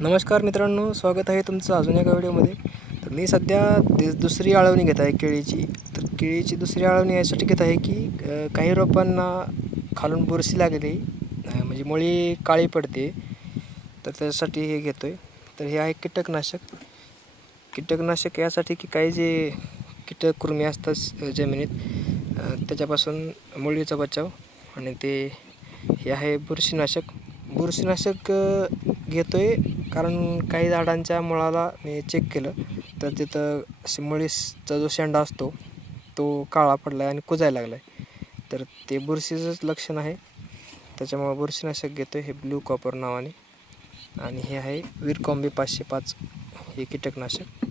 नमस्कार मित्रांनो, स्वागत आहे तुमचं अजून एका व्हिडिओमध्ये. तर मी सध्या दुसरी आळवणी घेत आहे केळीची. तर केळीची दुसरी आळवणी यासाठी घेत आहे की काही रोपांना खालून बुरशी लागली, म्हणजे मुळी काळी पडते. तर त्यासाठी हे घेतो आहे. तर हे आहे कीटकनाशक. कीटकनाशक यासाठी की काही जे कीटक कृमी असतात जमिनीत, त्याच्यापासून मुळीचा बचाव. आणि हे आहे बुरशीनाशक. बुरशीनाशक घेतो आहे कारण काही झाडांच्या मुळाला मी चेक केलं तर तिथं अशी मुळीचा जो शेंडा असतो तो काळा पडला आहे आणि कुजायला लागला आहे. तर ते बुरशीचंच लक्षण आहे. त्याच्यामुळं बुरशीनाशक घेतो आहे, हे ब्ल्यू कॉपर नावाने. आणि हे आहे वीरकॉम्बी 505 हे कीटकनाशक.